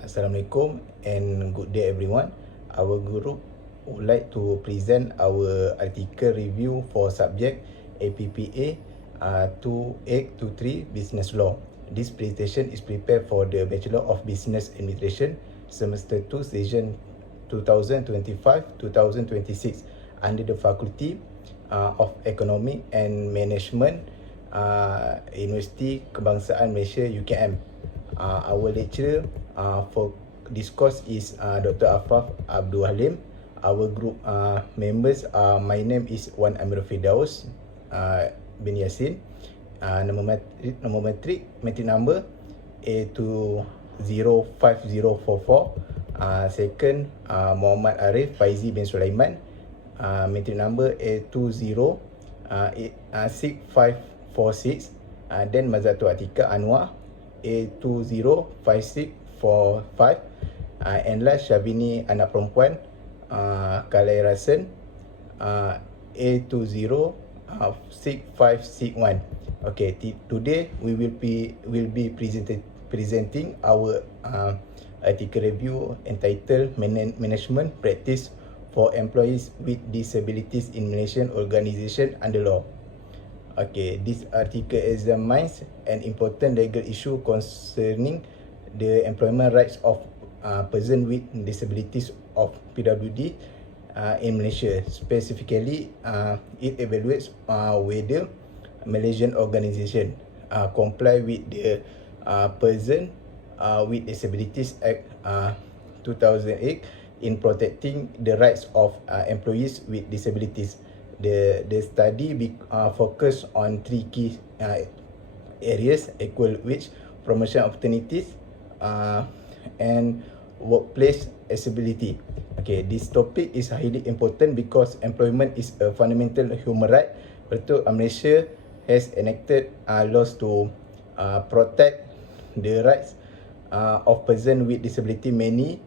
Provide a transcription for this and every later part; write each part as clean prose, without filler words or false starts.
Assalamualaikum and good day everyone. Our group would like to present our article review for subject APPA 2823 Business Law. This presentation is prepared for the Bachelor of Business Administration Semester 2 Session 2025-2026 under the Faculty of Economic and Management Universiti Kebangsaan Malaysia UKM. Our lecturer for this course is Dr. Afaf Abdul Halim. Our group members my name is Wan Amir Firdaus bin Yasin. Nombor matrik number A25044. Second Muhammad Arif Faizi bin Sulaiman. Matrik number A206546. Then Mazatul Atika Anwar A205645. And last Syabini anak perempuan Kalairasan A206561. Okay, today we will be presenting our article review entitled Management Practice for Employees with Disabilities in Malaysian Organisation under Law. Okay, this article examines an important legal issue concerning the employment rights of person with disabilities of PWD in Malaysia. Specifically, it evaluates whether Malaysian organisation comply with the Person with Disabilities Act 2008 in protecting the rights of employees with disabilities. The study focus on three key areas: equal wage, promotion opportunities, and workplace accessibility. Okay, this topic is highly important because employment is a fundamental human right. Betul, Malaysia has enacted laws to protect the rights of person with disability. Many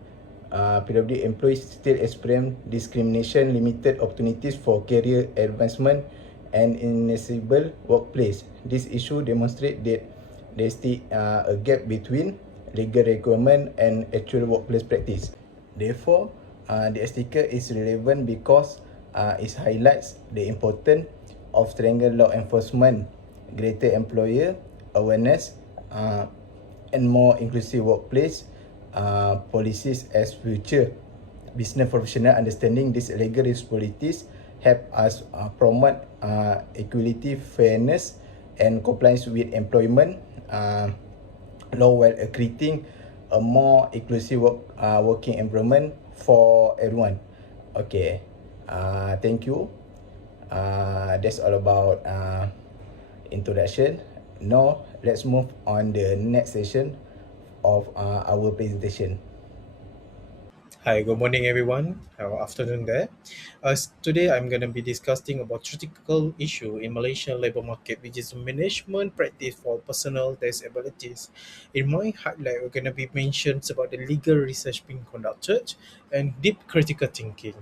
PWD employees still experience discrimination, limited opportunities for career advancement, and inaccessible workplace. This issue demonstrates that there is still a gap between legal requirement and actual workplace practice. Therefore, the article is relevant because it highlights the importance of stronger law enforcement, greater employer awareness, and more inclusive workplace policies as future business professional understanding these legal responsibilities help us promote equality, fairness, and compliance with employment law while creating a more inclusive working environment for everyone. Okay, thank you. That's all about introduction. Now let's move on the next session of our presentation. Hi, good morning, everyone. Afternoon there. Today, I'm going to be discussing about critical issue in Malaysian labor market, which is management practice for personal disabilities. In my highlight, we're going to be mentions about the legal research being conducted and deep critical thinking.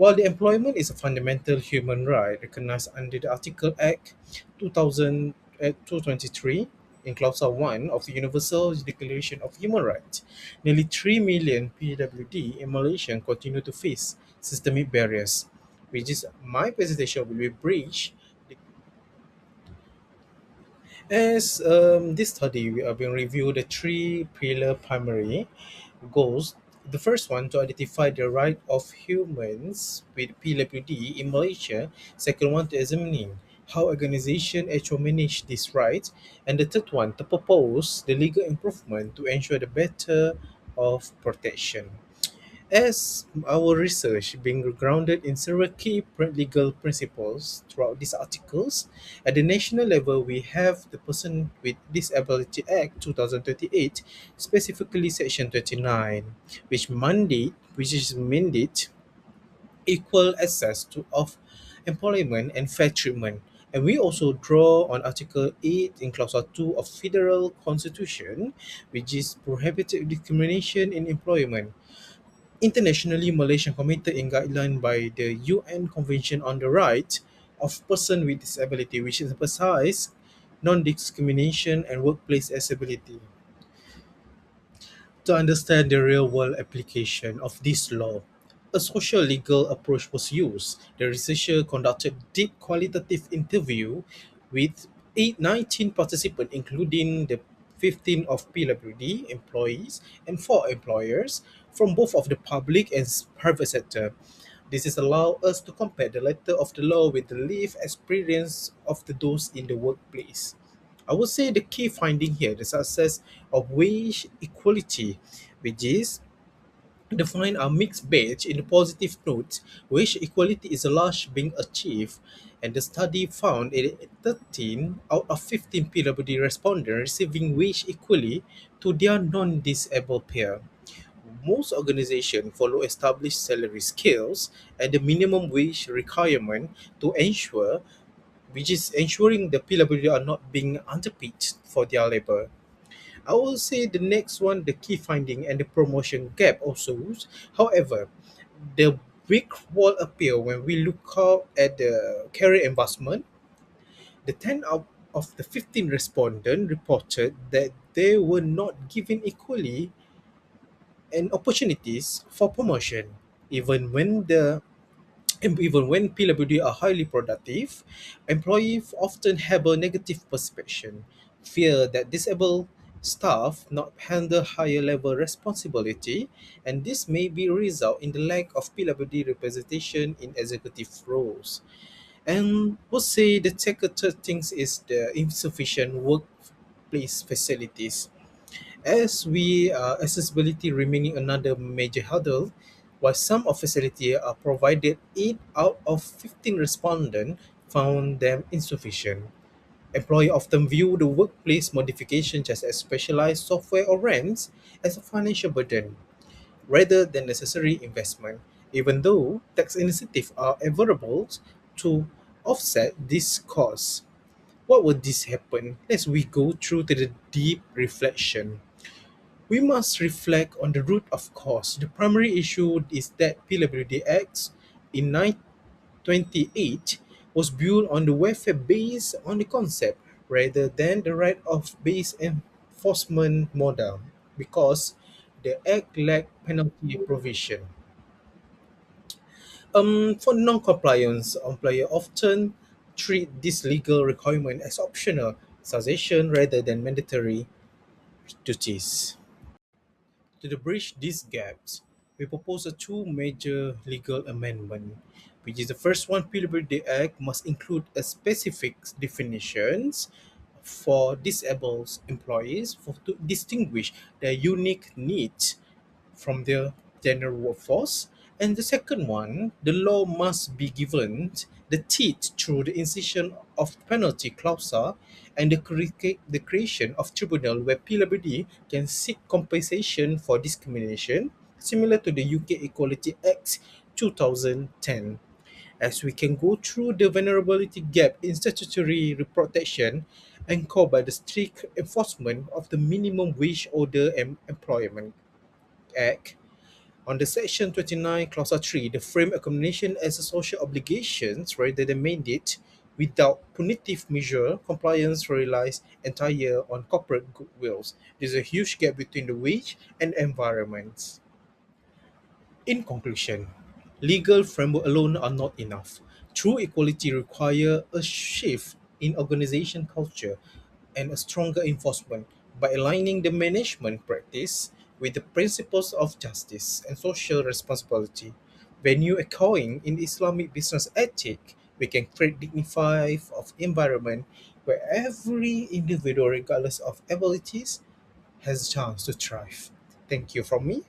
While the employment is a fundamental human right recognized under the Article Act 2000, 223 in Clause 1 of the Universal Declaration of Human Rights, nearly 3 million PWD in Malaysia continue to face systemic barriers, which is my presentation will be brief. As this study, we have been reviewed the three pillar primary goals. The first one to identify the right of humans with PWD in Malaysia. Second one to examining how organization actually manage these rights, and the third one to propose the legal improvement to ensure the better of protection. As our research being grounded in several key legal principles throughout these articles, at the national level we have the Person with Disability Act 2028, specifically Section 29, which is mandate equal access to of employment and fair treatment. And we also draw on Article 8 in Clause 2 of Federal Constitution, which is prohibited discrimination in employment. Internationally, Malaysia committed in guideline by the UN Convention on the Right of Person with Disability, which emphasizes non-discrimination and workplace accessibility. To understand the real world application of this law, a social legal approach was used. The researcher conducted deep qualitative interview with 19 participants, including the 15 of PWD employees and 4 employers from both of the public and private sector. This is allow us to compare the letter of the law with the lived experience of those in the workplace. I would say the key finding here, the success of wage equality, which is defined a mixed badge in the positive note, wage equality is a large being achieved, and the study found that 13 out of 15 PWD respondents receiving wage equally to their non-disabled peer. Most organizations follow established salary scales and the minimum wage requirement to ensure, which is ensuring the PWD are not being underpaid for their labor. I will say the next one, the key finding and the promotion gap also. However, the big wall appear when we look out at the career investment. The 10 out of the 15 respondents reported that they were not given equally and opportunities for promotion, even when the and even when PWD are highly productive, employees often have a negative perception, fear that disabled staff not handle higher level responsibility, and this may be result in the lack of PWD representation in executive roles. And we'll say the third things is the insufficient workplace facilities. As we accessibility remaining another major hurdle, while some of facility are provided, 8 out of 15 respondents found them insufficient. Employers often view the workplace modification just as specialized software or rents as a financial burden rather than necessary investment, even though tax incentives are available to offset these costs. What would this happen? Let's we go through to the deep reflection. We must reflect on the root of cause. The primary issue is that PWD Act in 1928 was built on the welfare based on the concept rather than the right of based enforcement model because the Act lacked penalty provision. For non-compliance, employers often treat this legal requirement as optional suggestion rather than mandatory duties. To bridge these gaps, we propose a two major legal amendment, which is the first one, PWD Act must include a specific definitions for disabled employees to distinguish their unique needs from the general workforce. And the second one, the law must be given the teeth through the incision of penalty clause and the creation of tribunal where PWD can seek compensation for discrimination, similar to the UK Equality Act 2010. As we can go through the vulnerability gap in statutory protection anchored by the strict enforcement of the Minimum Wage Order and Employment Act. On the Section 29, Clause 3, the frame accommodation as a social obligations rather than mandate without punitive measure, compliance relies entirely on corporate goodwills. There's a huge gap between the wage and environment. In conclusion, legal framework alone are not enough. True equality require a shift in organization culture and a stronger enforcement by aligning the management practice with the principles of justice and social responsibility. Venue echoing in Islamic business ethic, we can create dignified of environment where every individual, regardless of abilities, has a chance to thrive. Thank you from me.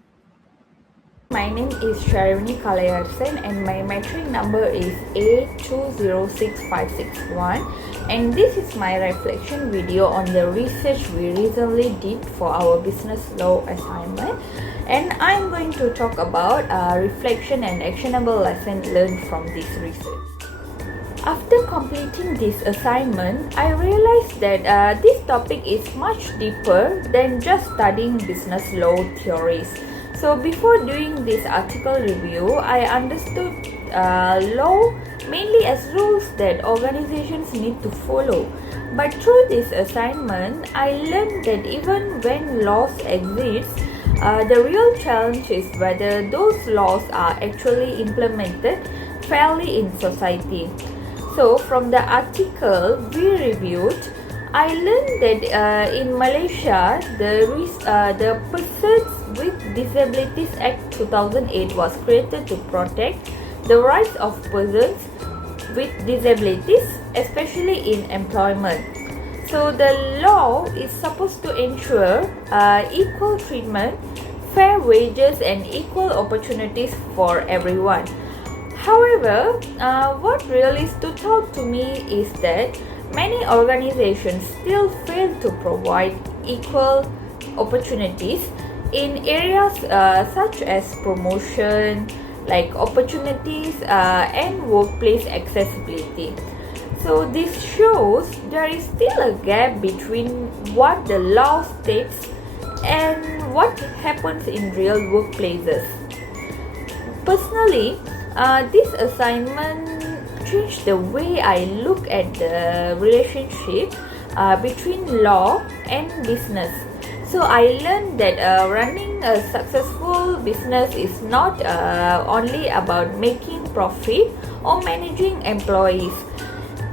My name is Sharoni Kalayarsan and my metric number is A206561, and this is my reflection video on the research we recently did for our business law assignment, and I'm going to talk about reflection and actionable lesson learned from this research. After completing this assignment, I realized that this topic is much deeper than just studying business law theories. So before doing this article review, I understood law mainly as rules that organizations need to follow. But through this assignment, I learned that even when laws exist, The real challenge is whether those laws are actually implemented fairly in society. So, from the article we reviewed, I learned that in Malaysia, the Persons with Disabilities Act 2008 was created to protect the rights of persons with disabilities, especially in employment. So the law is supposed to ensure equal treatment, fair wages, and equal opportunities for everyone. However, what really stood out to me is that many organizations still fail to provide equal opportunities in areas such as promotion, like opportunities and workplace accessibility. So this shows there is still a gap between what the law states and what happens in real workplaces. Personally, this assignment changed the way I look at the relationship between law and business. So I learned that running a successful business is not only about making profit or managing employees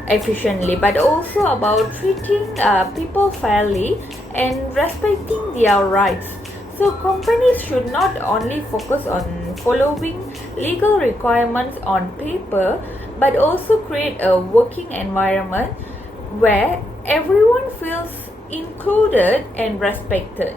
efficiently, but also about treating people fairly and respecting their rights. So companies should not only focus on following legal requirements on paper, but also create a working environment where everyone feels included and respected.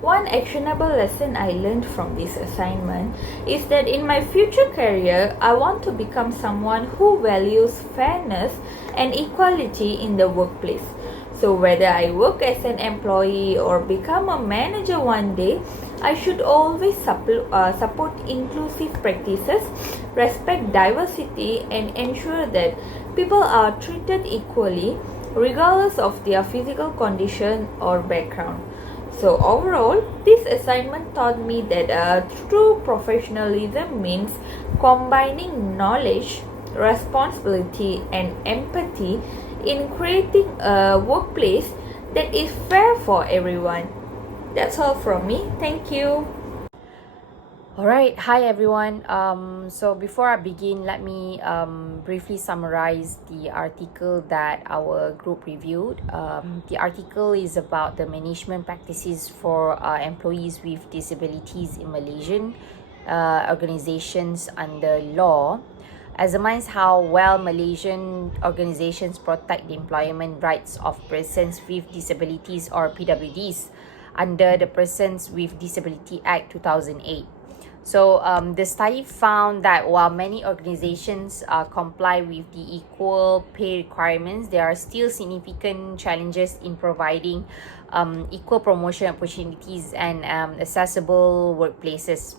One actionable lesson I learned from this assignment is that in my future career, I want to become someone who values fairness and equality in the workplace. So whether I work as an employee or become a manager one day, I should always support inclusive practices, respect diversity, and ensure that people are treated equally regardless of their physical condition or background. So overall, this assignment taught me that true professionalism means combining knowledge, responsibility, and empathy in creating a workplace that is fair for everyone. That's all from me. Thank you. Alright, hi everyone. So before I begin, let me briefly summarize the article that our group reviewed. The article is about the management practices for employees with disabilities in Malaysian organizations under law. Examines how well Malaysian organizations protect the employment rights of persons with disabilities or PWDs under the Persons with Disability Act 2008. So the study found that while many organizations comply with the equal pay requirements, there are still significant challenges in providing equal promotion opportunities and accessible workplaces.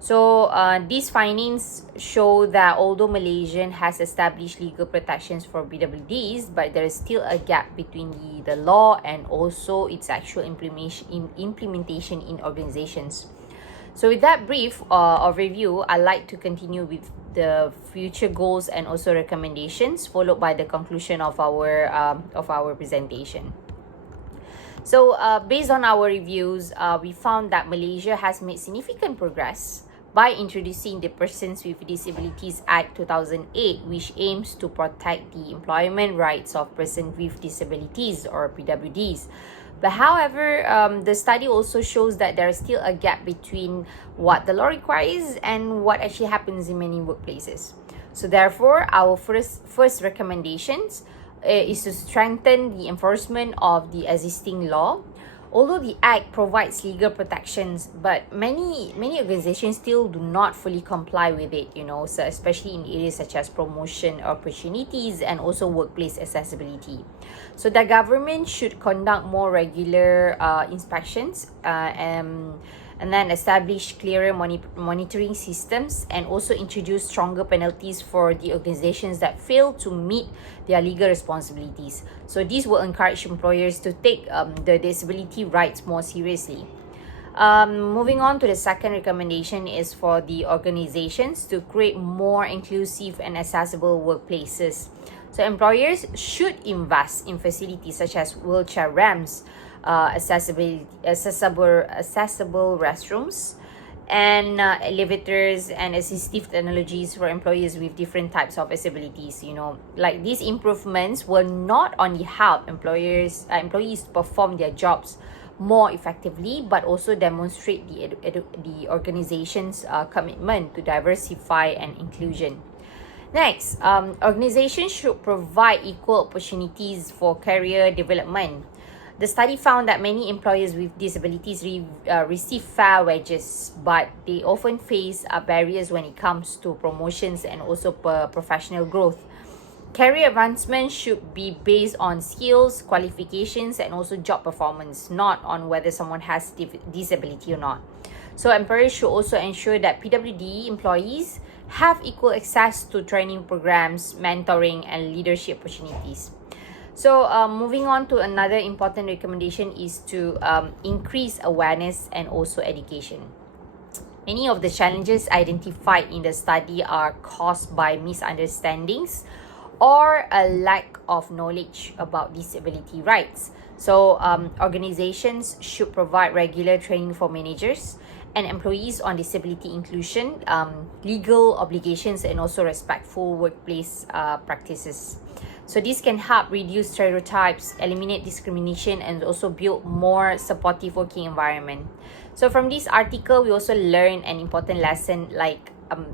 So these findings show that although Malaysia has established legal protections for PWDs, but there is still a gap between the law and also its actual implementation in organizations. So with that brief of review, I'd like to continue with the future goals and also recommendations, followed by the conclusion of our presentation. So based on our reviews, we found that Malaysia has made significant progress by introducing the Persons with Disabilities Act 2008, which aims to protect the employment rights of persons with disabilities or PWDs. But however, the study also shows that there is still a gap between what the law requires and what actually happens in many workplaces. So therefore, our first recommendations is to strengthen the enforcement of the existing law. Although the Act provides legal protections, but many organizations still do not fully comply with it, so especially in areas such as promotion opportunities and also workplace accessibility. So the government should conduct more regular inspections and then establish clearer monitoring systems and also introduce stronger penalties for the organizations that fail to meet their legal responsibilities. So this will encourage employers to take the disability rights more seriously. Moving on to the second recommendation is for the organizations to create more inclusive and accessible workplaces. So employers should invest in facilities such as wheelchair ramps, accessible restrooms, and elevators and assistive technologies for employees with different types of disabilities. Like these improvements will not only help employees to perform their jobs more effectively, but also demonstrate the organization's commitment to diversify and inclusion. Next, organizations should provide equal opportunities for career development. The study found that many employers with disabilities receive fair wages, but they often face barriers when it comes to promotions and also professional growth. Career advancement should be based on skills, qualifications, and also job performance, not on whether someone has disability or not. So employers should also ensure that PWD employees have equal access to training programs, mentoring, and leadership opportunities. So moving on to another important recommendation is to increase awareness and also education. Many of the challenges identified in the study are caused by misunderstandings or a lack of knowledge about disability rights. So organizations should provide regular training for managers and employees on disability inclusion, legal obligations, and also respectful workplace practices. So this can help reduce stereotypes, eliminate discrimination, and also build more supportive working environment. So from this article, we also learn an important lesson,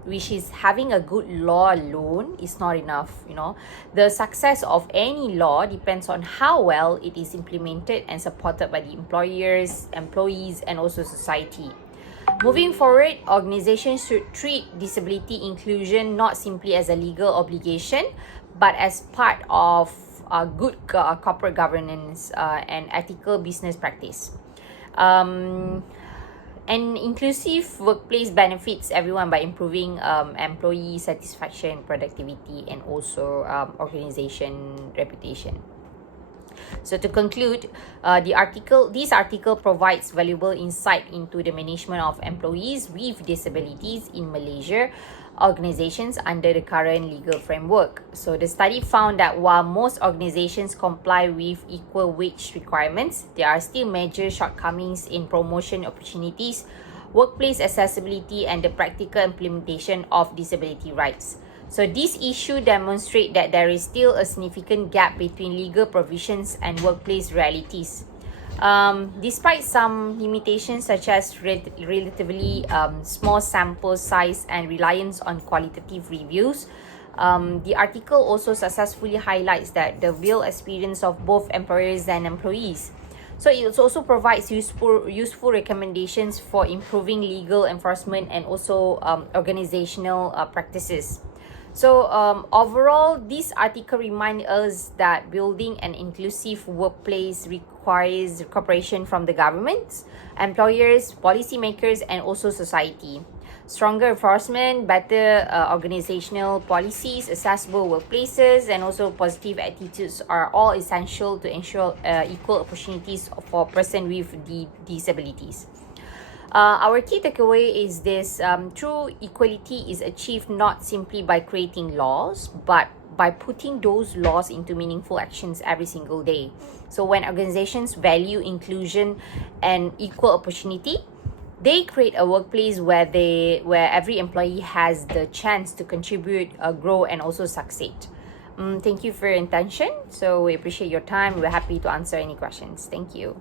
which is having a good law alone is not enough. The success of any law depends on how well it is implemented and supported by the employers, employees, and also society. Moving forward, organizations should treat disability inclusion not simply as a legal obligation, but as part of good corporate governance and ethical business practice. An inclusive workplace benefits everyone by improving employee satisfaction, productivity, and also organization reputation. So to conclude, this article provides valuable insight into the management of employees with disabilities in Malaysia organizations under the current legal framework. So the study found that while most organizations comply with equal wage requirements, there are still major shortcomings in promotion opportunities, workplace accessibility, and the practical implementation of disability rights. So this issue demonstrates that there is still a significant gap between legal provisions and workplace realities. Despite some limitations such as relatively small sample size and reliance on qualitative reviews, the article also successfully highlights that the real experience of both employers and employees. So it also provides useful recommendations for improving legal enforcement and also organizational practices. So overall, this article reminds us that building an inclusive workplace requires cooperation from the government, employers, policymakers, and also society. Stronger enforcement, better organizational policies, accessible workplaces, and also positive attitudes are all essential to ensure equal opportunities for persons with disabilities. Our key takeaway is this: true equality is achieved not simply by creating laws, but by putting those laws into meaningful actions every single day. So when organizations value inclusion and equal opportunity, they create a workplace where every employee has the chance to contribute, grow, and also succeed. Thank you for your attention. So we appreciate your time. We're happy to answer any questions. Thank you.